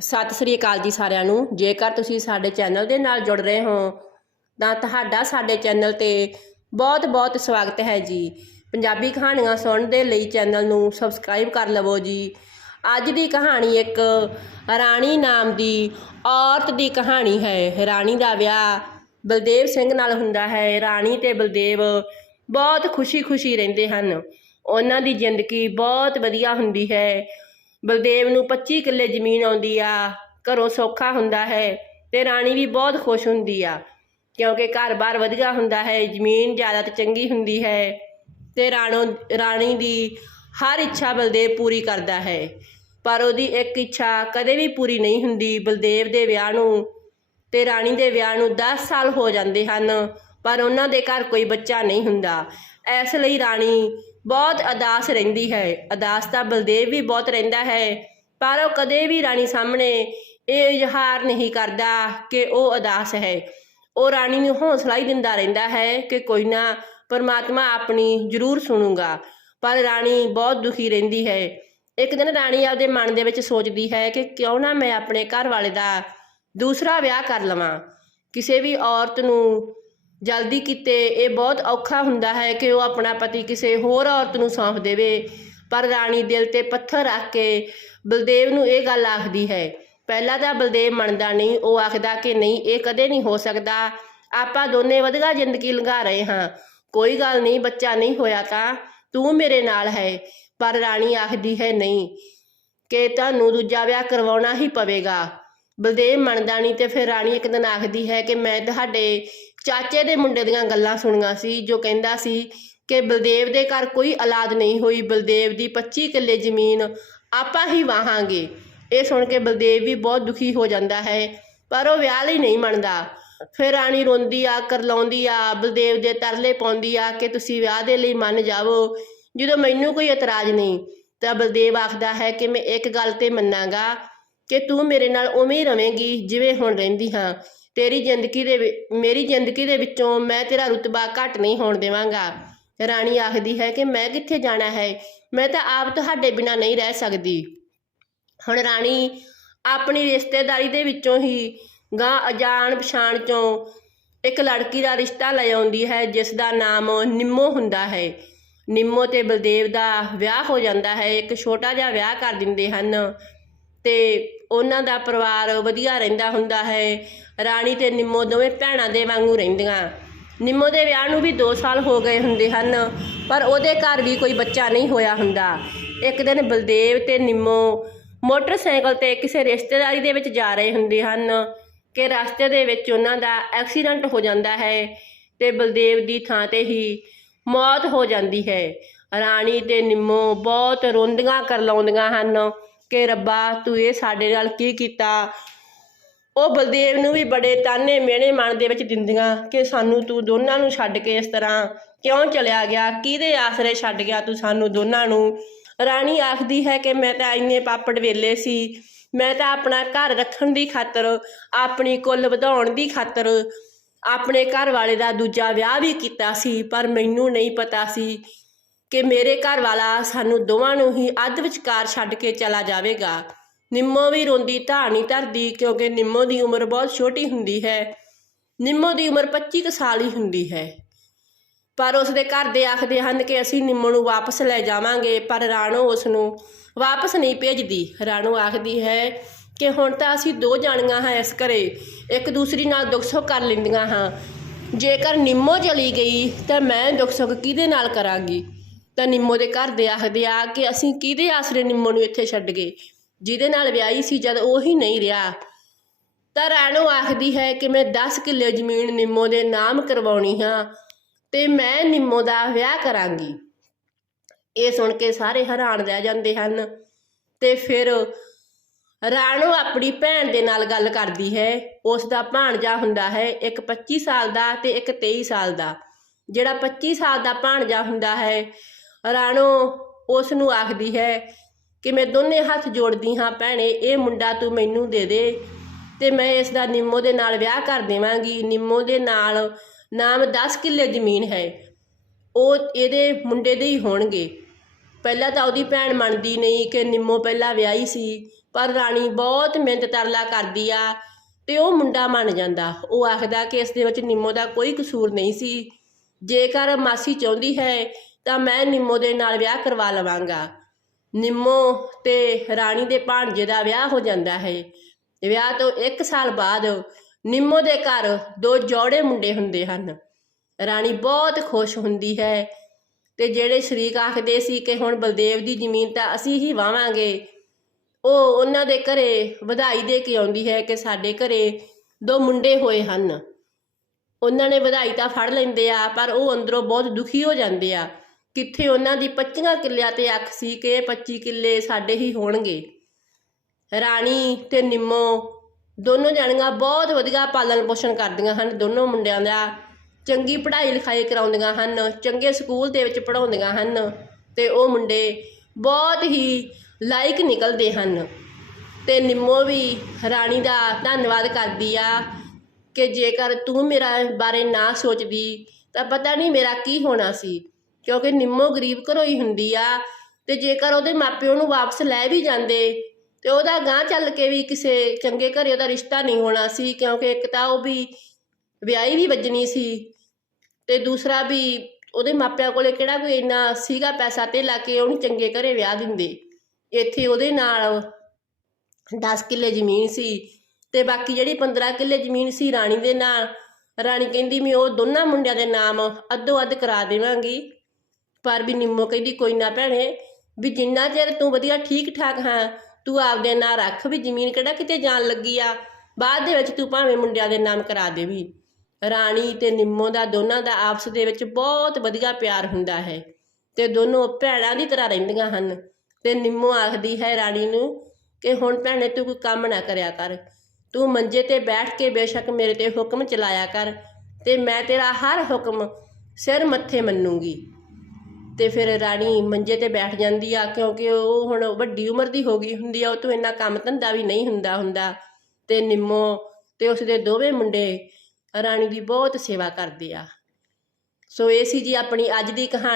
ਸਤਿ ਸ੍ਰੀ ਅਕਾਲ ਜੀ ਸਾਰਿਆਂ ਨੂੰ। ਜੇਕਰ ਤੁਸੀਂ ਸਾਡੇ ਚੈਨਲ ਦੇ ਨਾਲ ਜੁੜ ਰਹੇ ਹੋ, ਤਾਂ ਤੁਹਾਡਾ ਸਾਡੇ ਚੈਨਲ ਤੇ ਬਹੁਤ-ਬਹੁਤ ਸਵਾਗਤ ਹੈ ਜੀ। ਪੰਜਾਬੀ ਕਹਾਣੀਆਂ ਸੁਣਨ ਦੇ ਲਈ ਚੈਨਲ ਨੂੰ ਸਬਸਕ੍ਰਾਈਬ ਕਰ ਲਵੋ ਜੀ। ਅੱਜ ਦੀ ਕਹਾਣੀ ਇੱਕ ਰਾਣੀ ਨਾਮ ਦੀ ਔਰਤ ਦੀ ਕਹਾਣੀ ਹੈ। ਰਾਣੀ ਦਾ ਵਿਆਹ ਬਲਦੇਵ ਸਿੰਘ ਨਾਲ ਹੁੰਦਾ ਹੈ। ਰਾਣੀ ਤੇ ਬਲਦੇਵ ਬਹੁਤ ਖੁਸ਼ੀ-ਖੁਸ਼ੀ ਰਹਿੰਦੇ ਹਨ। ਉਹਨਾਂ ਦੀ ਜ਼ਿੰਦਗੀ ਬਹੁਤ ਵਧੀਆ ਹੁੰਦੀ ਹੈ। ਬਲਦੇਵ ਨੂੰ 25 ਕਿੱਲੇ ਜ਼ਮੀਨ ਆਉਂਦੀ ਆ, ਘਰੋਂ ਸੌਖਾ ਹੁੰਦਾ ਹੈ ਤੇ ਰਾਣੀ ਵੀ ਬਹੁਤ ਖੁਸ਼ ਹੁੰਦੀ ਆ, ਕਿਉਂਕਿ ਘਰ-ਬਾਰ ਵਧੀਆ ਹੁੰਦਾ ਹੈ, ਜ਼ਮੀਨ ਜ਼ਿਆਦਾ ਤੇ ਚੰਗੀ ਹੁੰਦੀ ਹੈ ਤੇ ਰਾਣੋ, ਰਾਣੀ ਦੀ ਹਰ ਇੱਛਾ ਬਲਦੇਵ ਪੂਰੀ ਕਰਦਾ ਹੈ, ਪਰ ਉਹਦੀ ਇੱਕ ਇੱਛਾ ਕਦੇ ਵੀ ਪੂਰੀ ਨਹੀਂ ਹੁੰਦੀ, ਬਲਦੇਵ ਦੇ ਵਿਆਹ ਨੂੰ ਤੇ ਰਾਣੀ ਦੇ ਵਿਆਹ ਨੂੰ 10 ਸਾਲ ਹੋ ਜਾਂਦੇ ਹਨ, ਪਰ ਉਹਨਾਂ ਦੇ ਘਰ ਕੋਈ ਬੱਚਾ ਨਹੀਂ ਹੁੰਦਾ, ਇਸ ਲਈ ਰਾਣੀ ਬਹੁਤ ਅਦਾਸ ਰਹਿੰਦੀ ਹੈ। ਅਦਾਸ ਤਾਂ ਬਲਦੇਵ ਵੀ ਬਹੁਤ ਰਹਿੰਦਾ ਹੈ, ਪਰ ਉਹ ਕਦੇ ਵੀ ਰਾਣੀ ਸਾਹਮਣੇ ਇਹ ਇਜ਼ਹਾਰ ਨਹੀਂ ਕਰਦਾ ਕਿ ਉਹ ਅਦਾਸ ਹੈ। ਉਹ ਰਾਣੀ ਨੂੰ ਹੌਸਲਾ ਹੀ ਦਿੰਦਾ ਰਹਿੰਦਾ ਹੈ ਕਿ ਕੋਈ ਨਾ ਪਰਮਾਤਮਾ ਆਪਣੀ ਜ਼ਰੂਰ ਸੁਣੂਗਾ, ਪਰ ਰਾਣੀ ਬਹੁਤ ਦੁਖੀ ਰਹਿੰਦੀ ਹੈ। ਇੱਕ ਦਿਨ ਰਾਣੀ ਆਪਦੇ ਮਨ ਦੇ ਵਿੱਚ ਸੋਚਦੀ ਹੈ ਕਿ ਕਿਉਂ ਨਾ ਮੈਂ ਆਪਣੇ ਘਰ ਵਾਲੇ ਦਾ ਦੂਸਰਾ ਵਿਆਹ ਕਰ ਲਵਾਂ। ਕਿਸੇ ਵੀ ਔਰਤ ਨੂੰ ਜਲਦੀ ਕੀਤੇ, ਇਹ ਬਹੁਤ ਔਖਾ ਹੁੰਦਾ ਹੈ ਕਿ ਉਹ ਆਪਣਾ ਪਤੀ ਕਿਸੇ ਹੋਰ ਔਰਤ ਨੂੰ ਸੌਂਪ ਦੇਵੇ। ਪਰ ਰਾਣੀ ਦਿਲ ਤੇ ਪੱਥਰ ਰੱਖ ਕੇ ਬਲਦੇਵ ਨੂੰ ਇਹ ਗੱਲ ਆਖਦੀ ਹੈ। ਪਹਿਲਾਂ ਤਾਂ ਬਲਦੇਵ ਮੰਨਦਾ ਨਹੀਂ, ਉਹ ਆਖਦਾ ਕਿ ਨਹੀਂ, ਇਹ ਕਦੇ ਨਹੀਂ ਹੋ ਸਕਦਾ। ਆਪਾਂ ਦੋਨੇ ਵਧੀਆ ਜ਼ਿੰਦਗੀ ਲੰਘਾ ਰਹੇ ਹਾਂ। ਕੋਈ ਗੱਲ ਨਹੀਂ, ਬੱਚਾ ਨਹੀਂ ਹੋਇਆ ਤਾਂ ਤੂੰ ਮੇਰੇ ਨਾਲ ਹੈ। ਪਰ ਰਾਣੀ ਆਖਦੀ ਹੈ, ਨਹੀਂ, ਕਿ ਤੁਹਾਨੂੰ ਦੂਜਾ ਵਿਆਹ ਕਰਵਾਉਣਾ ਹੀ ਪਵੇਗਾ। ਬਲਦੇਵ ਮੰਨਦਾ ਨਹੀਂ ਤੇ ਫਿਰ ਰਾਣੀ ਇੱਕ ਦਿਨ ਆਖਦੀ ਹੈ ਕਿ ਮੈਂ ਤੁਹਾਡੇ ਚਾਚੇ ਦੇ ਮੁੰਡੇ ਦੀਆਂ ਗੱਲਾਂ ਸੁਣੀਆਂ ਸੀ, ਜੋ ਕਹਿੰਦਾ ਸੀ ਕਿ ਬਲਦੇਵ ਦੇ ਘਰ ਕੋਈ ਔਲਾਦ ਨਹੀਂ ਹੋਈ, ਬਲਦੇਵ ਦੀ 25 ਕਿੱਲੇ ਜ਼ਮੀਨ ਆਪਾਂ ਹੀ ਵਾਹਾਂਗੇ। ਇਹ ਸੁਣ ਕੇ ਬਲਦੇਵ ਵੀ ਬਹੁਤ ਦੁਖੀ ਹੋ ਜਾਂਦਾ ਹੈ, ਪਰ ਉਹ ਵਿਆਹ ਲਈ ਨਹੀਂ ਮੰਨਦਾ। ਫਿਰ ਰਾਣੀ ਰੋਂਦੀ ਆ, ਕਰਲਾਉਂਦੀ ਆ, ਬਲਦੇਵ ਦੇ ਤਰਲੇ ਪਾਉਂਦੀ ਆ ਕਿ ਤੁਸੀਂ ਵਿਆਹ ਦੇ ਲਈ ਮੰਨ ਜਾਵੋ, ਜਦੋਂ ਮੈਨੂੰ ਕੋਈ ਇਤਰਾਜ਼ ਨਹੀਂ, ਤਾਂ ਬਲਦੇਵ ਆਖਦਾ ਹੈ ਕਿ ਮੈਂ ਇੱਕ ਗੱਲ ਤੇ ਮੰਨਾਂਗਾ ਕਿ ਤੂੰ ਮੇਰੇ ਨਾਲ ਉਵੇਂ ਹੀ ਰਵੇਂਗੀ, ਜਿਵੇਂ ਹੁਣ ਰਹਿੰਦੀ ਹਾਂ। ਤੇਰੀ ਜ਼ਿੰਦਗੀ ਦੇ ਮੇਰੀ ਜ਼ਿੰਦਗੀ ਦੇ ਵਿੱਚੋਂ ਮੈਂ ਤੇਰਾ ਰੁਤਬਾ ਘੱਟ ਨਹੀਂ ਹੋਣ ਦੇਵਾਂਗਾ। ਰਾਣੀ ਆਖਦੀ ਹੈ ਕਿ ਮੈਂ ਕਿੱਥੇ ਜਾਣਾ ਹੈ? ਮੈਂ ਤਾਂ ਆਪ ਤੁਹਾਡੇ ਬਿਨਾ ਨਹੀਂ ਰਹਿ ਸਕਦੀ। ਹੁਣ ਰਾਣੀ ਆਪਣੀ ਰਿਸ਼ਤੇਦਾਰੀ ਦੇ ਵਿੱਚੋਂ ਹੀ ਗਾਂ ਅਜਾਣ ਪਛਾਣ ਚੋਂ ਇੱਕ ਲੜਕੀ ਦਾ ਰਿਸ਼ਤਾ ਲੈ ਆਉਂਦੀ ਹੈ, ਜਿਸ ਦਾ ਨਾਮ ਨਿੰਮੋ ਹੁੰਦਾ ਹੈ। ਨਿੰਮੋ ਤੇ ਬਲਦੇਵ ਦਾ ਵਿਆਹ ਹੋ ਜਾਂਦਾ ਹੈ, ਇੱਕ ਛੋਟਾ ਜਿਹਾ ਵਿਆਹ ਕਰ ਦਿੰਦੇ ਹਨ ਤੇ ਉਹਨਾਂ ਦਾ ਪਰਿਵਾਰ ਵਧੀਆ ਰਹਿੰਦਾ ਹੁੰਦਾ ਹੈ। ਰਾਣੀ ਤੇ ਨਿੰਮੋ ਦੋਵੇਂ ਭੈਣਾਂ ਦੇ ਵਾਂਗੂ ਰਹਿੰਦੀਆਂ। ਨਿੰਮੋ ਦੇ ਵਿਆਹ ਨੂੰ ਵੀ 2 ਸਾਲ ਹੋ ਗਏ ਹੁੰਦੇ ਹਨ, ਪਰ ਉਹਦੇ ਘਰ ਵੀ ਕੋਈ ਬੱਚਾ ਨਹੀਂ ਹੋਇਆ ਹੁੰਦਾ। ਇੱਕ ਦਿਨ ਬਲਦੇਵ ਤੇ ਨਿੰਮੋ ਮੋਟਰਸਾਈਕਲ ਤੇ ਕਿਸੇ ਰਿਸ਼ਤੇਦਾਰੀ ਦੇ ਵਿੱਚ ਜਾ ਰਹੇ ਹੁੰਦੇ ਹਨ ਕਿ ਰਸਤੇ ਦੇ ਵਿੱਚ ਉਹਨਾਂ ਦਾ ਐਕਸੀਡੈਂਟ ਹੋ ਜਾਂਦਾ ਹੈ ਤੇ ਬਲਦੇਵ ਦੀ ਥਾਂ ਤੇ ਹੀ ਮੌਤ ਹੋ ਜਾਂਦੀ ਹੈ। ਰਾਣੀ ਤੇ ਨਿੰਮੋ ਬਹੁਤ ਰੋਂਦੀਆਂ ਕਰਲਾਉਂਦੀਆਂ ਹਨ। ਕਿ ਰੱਬਾ, ਤੂੰ ਇਹ ਸਾਡੇ ਨਾਲ ਕੀ ਕੀਤਾ? ਉਹ ਬਲਦੇਵ ਨੂੰ ਵੀ ਬੜੇ ਤਾਨੇ ਮਿਹਣੇ ਮਨ ਦੇ ਵਿੱਚ ਦਿੰਦੀਆਂ ਕਿ ਸਾਨੂੰ ਤੂੰ ਦੋਨਾਂ ਨੂੰ ਛੱਡ ਕੇ ਇਸ ਤਰ੍ਹਾਂ ਕਿਉਂ ਚਲਿਆ ਗਿਆ? ਕਿਹਦੇ ਆਸਰੇ ਛੱਡ ਗਿਆ ਤੂੰ ਸਾਨੂੰ ਦੋਨਾਂ ਨੂੰ? ਰਾਣੀ ਆਖਦੀ ਹੈ ਕਿ ਮੈਂ ਤਾਂ ਇੰਨੇ ਪਾਪੜ ਵੇਲੇ ਸੀ। ਮੈਂ ਤਾਂ ਆਪਣਾ ਘਰ ਰੱਖਣ ਦੀ ਖਾਤਰ, ਆਪਣੀ ਕੁੱਲ ਵਧਾਉਣ ਦੀ ਖਾਤਰ ਆਪਣੇ ਘਰ ਵਾਲੇ ਦਾ ਦੂਜਾ ਵਿਆਹ ਵੀ ਕੀਤਾ ਸੀ, ਪਰ ਮੈਨੂੰ ਨਹੀਂ ਪਤਾ ਸੀ ਕਿ ਮੇਰੇ ਘਰ ਵਾਲਾ ਸਾਨੂੰ ਦੋਵਾਂ ਨੂੰ ਹੀ ਅੱਧ ਵਿਚਕਾਰ ਛੱਡ ਕੇ ਚਲਾ ਜਾਵੇਗਾ। ਨਿੰਮੋ ਵੀ ਰੋਂਦੀ ਢਾਣੀ ਧਰਦੀ ਕਿਉਂਕਿ ਨਿੰਮੋ ਦੀ ਉਮਰ ਬਹੁਤ ਛੋਟੀ ਹੁੰਦੀ ਹੈ। ਨਿੰਮੋ ਦੀ ਉਮਰ 25 ਕੁ ਸਾਲ ਹੀ ਹੁੰਦੀ ਹੈ। ਪਰ ਉਸ ਦੇ ਘਰ ਦੇ ਆਖਦੇ ਹਨ ਕਿ ਅਸੀਂ ਨਿੰਮੋ ਨੂੰ ਵਾਪਸ ਲੈ ਜਾਵਾਂਗੇ, ਪਰ ਰਾਣੋ ਉਸ ਨੂੰ ਵਾਪਸ ਨਹੀਂ ਭੇਜਦੀ। ਰਾਣੋ ਆਖਦੀ ਹੈ ਕਿ ਹੁਣ ਤਾਂ ਅਸੀਂ ਦੋ ਜਾਣੀਆਂ ਹਾਂ ਇਸ ਘਰੇ, ਇੱਕ ਦੂਸਰੀ ਨਾਲ ਦੁੱਖ ਸੁੱਖ ਕਰ ਲੈਂਦੀਆਂ ਹਾਂ। ਜੇਕਰ ਨਿੰਮੋ ਚਲੀ ਗਈ ਤਾਂ ਮੈਂ ਦੁੱਖ ਸੁੱਖ ਕਿਹਦੇ ਨਾਲ ਕਰਾਂਗੀ? ਤਾਂ ਨਿੰਮੋ ਦੇ ਘਰ ਦੇ ਆਖਦੇ ਆ ਕਿ ਅਸੀਂ ਕਿਹਦੇ ਆਸਰੇ ਨਿੰਮੋ ਨੂੰ ਇੱਥੇ ਛੱਡ ਗਏ? ਜਿਹਦੇ ਨਾਲ ਵਿਆਹੀ ਸੀ ਜਦ ਉਹੀ ਨਹੀਂ ਰਿਹਾ। ਤਾਂ ਰਾਣੋ ਆਖਦੀ ਹੈ ਕਿ ਮੈਂ 10 ਕਿੱਲੇ ਜ਼ਮੀਨ ਨਿੰਮੋ ਦੇ ਨਾਮ ਕਰਵਾਉਣੀ ਹਾਂ ਤੇ ਮੈਂ ਨਿੰਮੋ ਦਾ ਵਿਆਹ ਕਰਾਂਗੀ। ਇਹ ਸੁਣ ਕੇ ਸਾਰੇ ਹੈਰਾਨ ਰਹਿ ਜਾਂਦੇ ਹਨ ਤੇ ਫਿਰ ਰਾਣੋ ਆਪਣੀ ਭੈਣ ਦੇ ਨਾਲ ਗੱਲ ਕਰਦੀ ਹੈ। ਉਸ ਦਾ ਭਾਣਜਾ ਹੁੰਦਾ ਹੈ ਇੱਕ 25 ਸਾਲ ਦਾ ਤੇ ਇੱਕ 23 ਸਾਲ ਦਾ। ਜਿਹੜਾ 25 ਸਾਲ ਦਾ ਭਾਣਜਾ ਹੁੰਦਾ ਹੈ ਰਾਣੋ, ਉਸ ਨੂੰ ਆਖਦੀ ਹੈ ਕਿ ਮੈਂ ਦੋਨੇ ਹੱਥ ਜੋੜਦੀ ਹਾਂ ਭੈਣੇ, ਇਹ ਮੁੰਡਾ ਤੂੰ ਮੈਨੂੰ ਦੇ ਦੇ ਤੇ ਮੈਂ ਇਸ ਦਾ ਨਿੰਮੋ ਦੇ ਨਾਲ ਵਿਆਹ ਕਰ ਦੇਵਾਂਗੀ। ਨਿੰਮੋ ਦੇ ਨਾਲ ਨਾਮ 10 ਕਿੱਲੇ ਜ਼ਮੀਨ ਹੈ। ਉਹ ਇਹਦੇ ਮੁੰਡੇ ਦੇ ਹੀ ਹੋਣਗੇ। ਪਹਿਲਾਂ ਤਾਂ ਉਹਦੀ ਭੈਣ ਮੰਨਦੀ ਨਹੀਂ ਕਿ ਨਿੰਮੋ ਪਹਿਲਾਂ ਵਿਆਹੀ ਸੀ, ਪਰ ਰਾਣੀ ਬਹੁਤ ਮਿਹਨਤ ਤਰਲਾ ਕਰਦੀ ਆ ਤੇ ਉਹ ਮੁੰਡਾ ਮੰਨ ਜਾਂਦਾ। ਉਹ ਆਖਦਾ ਕਿ ਇਸ ਦੇ ਵਿੱਚ ਨਿੰਮੋ ਦਾ ਕੋਈ ਕਸੂਰ ਨਹੀਂ ਸੀ। ਜੇਕਰ ਮਾਸੀ ਚਾਹੁੰਦੀ ਹੈ ਤਾਂ ਮੈਂ ਨਿੰਮੋ ਦੇ ਨਾਲ ਵਿਆਹ ਕਰਵਾ ਲਵਾਂਗਾ। ਨਿੰਮੋ ਤੇ ਰਾਣੀ ਦੇ ਭਾਣਜੇ ਦਾ ਵਿਆਹ ਹੋ ਜਾਂਦਾ ਹੈ। ਵਿਆਹ ਤੋਂ 1 ਸਾਲ ਬਾਅਦ ਨਿੰਮੋ ਦੇ ਘਰ ਦੋ ਜੋੜੇ ਮੁੰਡੇ ਹੁੰਦੇ ਹਨ। ਰਾਣੀ ਬਹੁਤ ਖੁਸ਼ ਹੁੰਦੀ ਹੈ ਤੇ ਜਿਹੜੇ ਸ਼ਰੀਕ ਆਖਦੇ ਸੀ ਕਿ ਹੁਣ ਬਲਦੇਵ ਦੀ ਜ਼ਮੀਨ ਤਾਂ ਅਸੀਂ ਹੀ ਵਾਵਾਂਗੇ ਉਹ ਉਹਨਾਂ ਦੇ ਘਰੇ ਵਧਾਈ ਦੇ ਕੇ ਆਉਂਦੀ ਹੈ ਕਿ ਸਾਡੇ ਘਰੇ ਦੋ ਮੁੰਡੇ ਹੋਏ ਹਨ। ਉਹਨਾਂ ਨੇ ਵਧਾਈ ਤਾਂ ਫੜ ਲੈਂਦੇ ਆ, ਪਰ ਉਹ ਅੰਦਰੋਂ ਬਹੁਤ ਦੁਖੀ ਹੋ ਜਾਂਦੇ ਆ। ਕਿੱਥੇ ਉਹਨਾਂ ਦੀ 25 ਕਿੱਲਿਆਂ ਤੇ ਅੱਖ ਸੀ ਕਿ ਇਹ 25 ਕਿੱਲੇ ਸਾਡੇ ਹੀ ਹੋਣਗੇ। ਰਾਣੀ ਤੇ ਨਿੰਮੋ ਦੋਨੋਂ ਜਾਣੀਆਂ ਬਹੁਤ ਵਧੀਆ ਪਾਲਣ ਪੋਸ਼ਣ ਕਰਦੀਆਂ ਹਨ। ਦੋਨੋਂ ਮੁੰਡਿਆਂ ਦਾ ਚੰਗੀ ਪੜ੍ਹਾਈ ਲਿਖਾਈ ਕਰਾਉਂਦੀਆਂ ਹਨ, ਚੰਗੇ ਸਕੂਲ ਦੇ ਵਿੱਚ ਪੜਾਉਂਦੀਆਂ ਹਨ ਤੇ ਉਹ ਮੁੰਡੇ ਬਹੁਤ ਹੀ ਲਾਇਕ ਨਿਕਲਦੇ ਹਨ। ਤੇ ਨਿੰਮੋ ਵੀ ਰਾਣੀ ਦਾ ਧੰਨਵਾਦ ਕਰਦੀ ਆ ਕਿ ਜੇਕਰ ਤੂੰ ਮੇਰਾ ਬਾਰੇ ਨਾ ਸੋਚਦੀ ਤਾਂ ਪਤਾ ਨਹੀਂ ਮੇਰਾ ਕੀ ਹੋਣਾ ਸੀ। ਕਿਉਂਕਿ ਨਿੰਮੋ ਗਰੀਬ ਘਰੋਂ ਹੀ ਹੁੰਦੀ ਆ ਤੇ ਜੇਕਰ ਉਹਦੇ ਮਾਪਿਓ ਨੂੰ ਵਾਪਸ ਲੈ ਵੀ ਜਾਂਦੇ ਤੇ ਉਹਦਾ ਗਾਂ ਚੱਲ ਕੇ ਵੀ ਕਿਸੇ ਚੰਗੇ ਘਰੇ ਉਹਦਾ ਰਿਸ਼ਤਾ ਨਹੀਂ ਹੋਣਾ ਸੀ, ਕਿਉਂਕਿ ਇੱਕ ਤਾਂ ਉਹ ਵੀ ਵਿਆਹੀ ਵੀ ਵੱਜਣੀ ਸੀ ਤੇ ਦੂਸਰਾ ਵੀ ਉਹਦੇ ਮਾਪਿਆਂ ਕੋਲੇ ਕਿਹੜਾ ਕੋਈ ਇੰਨਾ ਸੀਗਾ ਪੈਸਾ ਤੇ ਲਾ ਕੇ ਉਹਨੂੰ ਚੰਗੇ ਘਰੇ ਵਿਆਹ ਦਿੰਦੇ। ਇੱਥੇ ਉਹਦੇ ਨਾਲ 10 ਕਿੱਲੇ ਜ਼ਮੀਨ ਸੀ ਤੇ ਬਾਕੀ ਜਿਹੜੀ 15 ਕਿੱਲੇ ਜ਼ਮੀਨ ਸੀ ਰਾਣੀ ਦੇ ਨਾਲ, ਰਾਣੀ ਕਹਿੰਦੀ ਮੈਂ ਉਹ ਦੋਨਾਂ ਮੁੰਡਿਆਂ ਦੇ ਨਾਮ ਅੱਧੋ ਅੱਧ ਕਰਾ ਦੇਵਾਂਗੀ। ਪਰ ਵੀ ਨਿੰਮੋ ਕਹਿੰਦੀ, ਕੋਈ ਨਾ ਭੈਣੇ, ਵੀ ਜਿੰਨਾ ਚਿਰ ਤੂੰ ਵਧੀਆ ਠੀਕ ਠਾਕ ਹਾਂ, ਤੂੰ ਆਪਦੇ ਨਾਂ ਰੱਖ ਵੀ ਜ਼ਮੀਨ ਕਿਹੜਾ ਕਿਤੇ ਜਾਣ ਲੱਗੀ ਆ। ਬਾਅਦ ਦੇ ਵਿੱਚ ਤੂੰ ਭਾਵੇਂ ਮੁੰਡਿਆਂ ਦੇ ਨਾਮ ਕਰਾ ਦੇਵੀ। ਰਾਣੀ ਤੇ ਨਿੰਮੋ ਦਾ ਦੋਨਾਂ ਦਾ ਆਪਸ ਦੇ ਵਿੱਚ ਬਹੁਤ ਵਧੀਆ ਪਿਆਰ ਹੁੰਦਾ ਹੈ ਤੇ ਦੋਨੋਂ ਭੈਣਾਂ ਦੀ ਤਰ੍ਹਾਂ ਰਹਿੰਦੀਆਂ ਹਨ। ਤੇ ਨਿੰਮੋ ਆਖਦੀ ਹੈ ਰਾਣੀ ਨੂੰ ਕਿ, ਹੁਣ ਭੈਣੇ, ਤੂੰ ਕੋਈ ਕੰਮ ਨਾ ਕਰਿਆ ਕਰ। ਤੂੰ ਮੰਜੇ ਤੇ ਬੈਠ ਕੇ ਬੇਸ਼ੱਕ ਮੇਰੇ ਤੇ ਹੁਕਮ ਚਲਾਇਆ ਕਰ ਤੇ ਮੈਂ ਤੇਰਾ ਹਰ ਹੁਕਮ ਸਿਰ ਮੱਥੇ ਮੰਨੂਗੀ। ਤੇ ਫਿਰ ਰਾਣੀ ਮੰਜੇ ਤੇ ਬੈਠ ਜਾਂਦੀ ਆ, ਕਿਉਂਕਿ ਉਹ ਹੁਣ ਵੱਡੀ ਉਮਰ ਦੀ ਹੋ ਗਈ ਹੁੰਦੀ ਆ, ਉਹ ਤੋਂ ਇੰਨਾ ਕੰਮ ਧੰਦਾ ਵੀ ਨਹੀਂ ਹੁੰਦਾ ਹੁੰਦਾ। ਤੇ ਨਿੰਮੋ ਤੇ ਉਸਦੇ ਦੋਵੇਂ ਮੁੰਡੇ ਰਾਣੀ ਦੀ ਬਹੁਤ ਸੇਵਾ ਕਰਦੇ ਆ। ਸੋ ਇਹ ਸੀ ਜੀ ਆਪਣੀ ਅੱਜ ਦੀ ਕਹਾਣੀ।